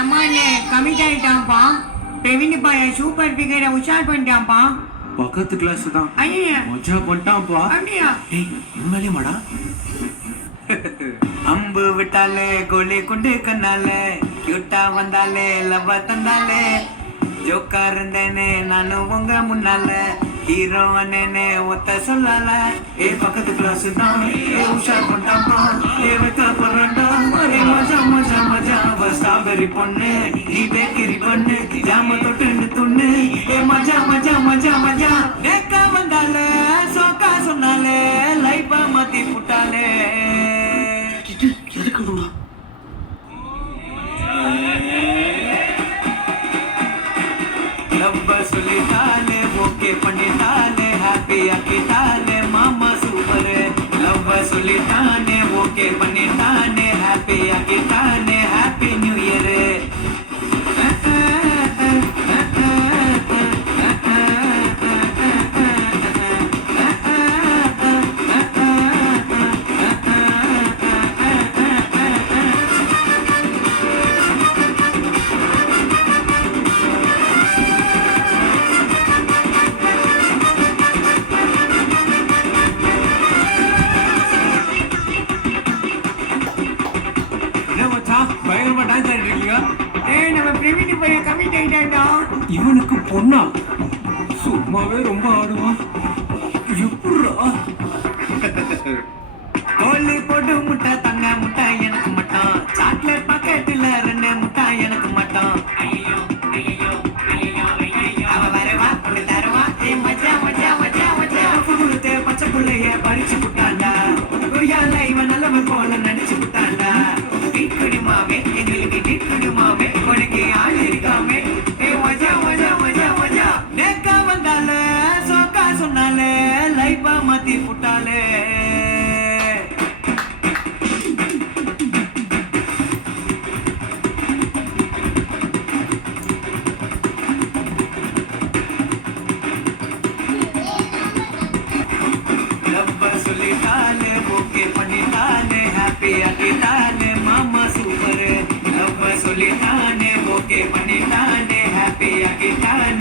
நம்மாலே கமிட் ஆயிட்டான்ப்பா. பிரவீன் பாய சூப்பர் ஃபிகரை உஷார் பண்ணிட்டான்ப்பா. பக்கத்து கிளாஸ் தான். ஐயா மஜா பண்ணிட்டான்ப்பா. அப்படியா? ஏய் உண்மையிலே மாடா. அம்பு விட்டாலே கோலி குண்டு கண்ணாலே கியூட்டா வந்தாலே லவ்வ தந்தாலே ஜோக்கா இருந்தேனே நானும் உங்க முன்னால ஹீரோ அண்ணனே ஒத்த சொல்லல. ஏ பக்கத்து கிளாஸ் தான். ஏ உஷார் பண்ணிட்டான்ப்பா. ஏ வைக்க போறா. ஏ மஜா மஜா மஜா ஸ்ட்ராபெரி பொண்ணு நீ பேக்கரி பொண்ணு ஜாம தொட்டு துண்ணு. ஏ மஜா மஜா மஜா மஜா நேக்கா வந்தாலே சோக்கா சொன்னாலே லைஃபா மாத்தி புட்டாலே. எதுக்குடா லவ்வ சொல்லிட்டாலே ஓகே பண்ணிட்டாலே ஹாப்பி ஆக்கிட்டாலே மாமா சூப்பர். லவ்வ சொல்லிட்டானே ஓகே பண்ணிட்டானே ஹாப்பி ஆக்கிட்டானே ஹாப்பி நியூ இயர். பயங்கரமா டான்ஸ் ஆடிட்டு இருக்கீங்க. ஏய் நம்ம பிரவீன் பாய கமிட் ஆயிட்டான்டா. இவனுக்கு பொண்ணா? சும்மாவே ரொம்ப ஆடுவான். எப்படா? கோழி போட்டு முட்டை தங்க முட்டை எனக்கு மட்டும். சாக்லேட் பாக்கெட்டில் 2 முட்டை எனக்கு மட்டும். ஐயோ ஐயோ ஐயோ ஐயோ அவ வரவா உள்ள தரவா. ஏ மஜா மஜா மஜா மஜா கொடுத்தே பச்சை புள்ளைய பறிச்சு புட்டாண்டா. கொய்யால இவன் நல்லவன் போல நடிச்சு புட்டாண்டா. டிக்குடுமாவே எங்களுக்கு டிக்குடுமாவே உனக்கு ஆள் இருக்காமே. ஏ மஜா மஜா மஜா மஜா நேக்கா வந்தாலே சோக்கா சொன்னாலே லைஃபா மாத்தி புட்டாலே. லவ்வ சொல்லிட்டாலே ஓகே பண்ணிட்டாலே ஹாப்பி ஆக்கிட்டாலே மாமா சூப்பர். லவ்வ சொல்லிட்டானே ஓகே பண்ணிட்டானே ஹாப்பி ஆக்கிட்டானே